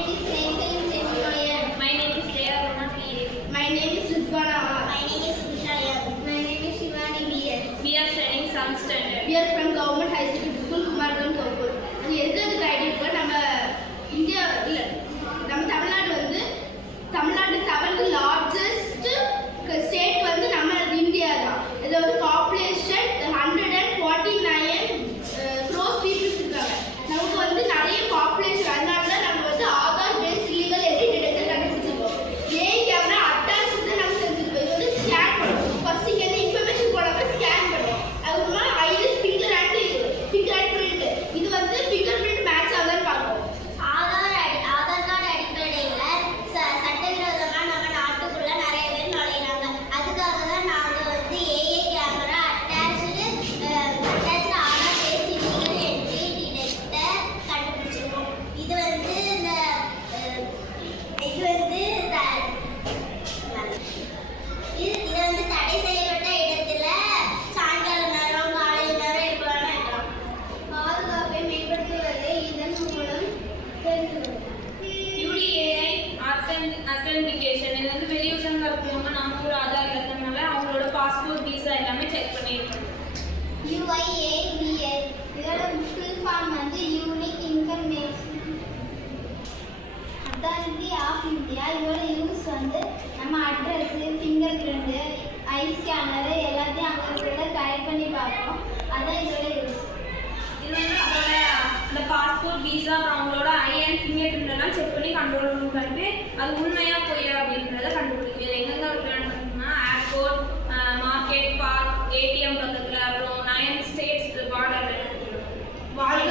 name is Nathan Seminoyan. My name is Leah Rona P. My name is Rizwana. My name is Vishaya. My name is Shivani B.S. We are studying some standard. We are from Government High Secondary School, Kumargaon, Topur. அது எதுக்கு idea நம்ம India இல்லை நம்ம தமிழ்நாடு வந்து Tamil Nadu 7th largest state வந்து நம்ம India தான். இது வந்து பாப்புலேஷன் 149 crores பீப்புள்ஸ் இருக்காங்க. நமக்கு வந்து நிறைய பாப்புலேஷன், அதனால தான் நம்ம வந்து Aadhaar based illegal entry detector கண்டுபிடிச்சிருக்கோம். ஏன் கேமரா அட்டாச் நம்ம செஞ்சிருக்கோம். இது வந்து ஸ்கேன் பண்ணுவோம். ஃபர்ஸ்ட் இங்க இருந்து இன்ஃபர்மேஷன் போடாம ஸ்கேன் பண்ணுவோம். அதுக்கப்புறமா ஐரிஸ் ஃபிங்கர் அண்ட் பிரிண்ட். இது வந்து ஃபிங்கர் பிரிண்ட் மேட்ச் ஆகுதான்னு பார்ப்போம். ஆதார் கார்டு அடிப்படையில் சட்டவிரோதமாக நம்ம நாட்டுக்குள்ள நிறைய பேர் நுழையிறாங்க. அதுக்காக தான் நாங்கள் வந்து ஏஏ camera attach Aadhaar based illegal entry detector கண்டுபிடிச்சிருக்கோம். இது வந்து இதை வந்து தடை செய்யப்பட்ட இடத்துல சாயங்காலம் நேரம் காலையில் நேரம் எப்போ வேணால் இருக்கலாம். பாதுகாப்பை மேம்படுத்துவதை இதன் மூலம் தெரிந்து UDAI authentication இது வந்து வெளியூர்ல இருக்கவங்க நம்ம ஒரு ஆதார் இலக்கனால அவங்களோட பாஸ்போர்ட் விசா எல்லாமே செக் பண்ணிருக்கோம். UIADS இதோட ஃபுல் ஃபார்ம் வந்து unique information authority of India. இதோட யூஸ் வந்து நம்ம address, fingerprint, eye scanner எல்லாத்தையும் அங்கே இருக்கிறத கரெக்ட் பண்ணி பார்ப்போம். அதான் இதோட யூஸ். இது வந்து அதோட அந்த பாஸ்போர்ட் விசா அப்புறம் அவங்களோட ஐ அண்ட் ஃபிங்கர் பிரிண்ட் எல்லாம் செக் பண்ணி கண்ட்ரோல் பண்ணிட்டு அது உண்மையா பொய்யா அப்படின்றத கண்டுபிடிக்கும். இது எங்கெங்க வைக்கலாம்னு பார்த்தீங்கன்னா ஏர்போர்ட், மார்க்கெட், பார்க், ஏடிஎம் பக்கத்தில், அப்புறம் 9 ஸ்டேட்ஸ் பார்டர். வாழ்க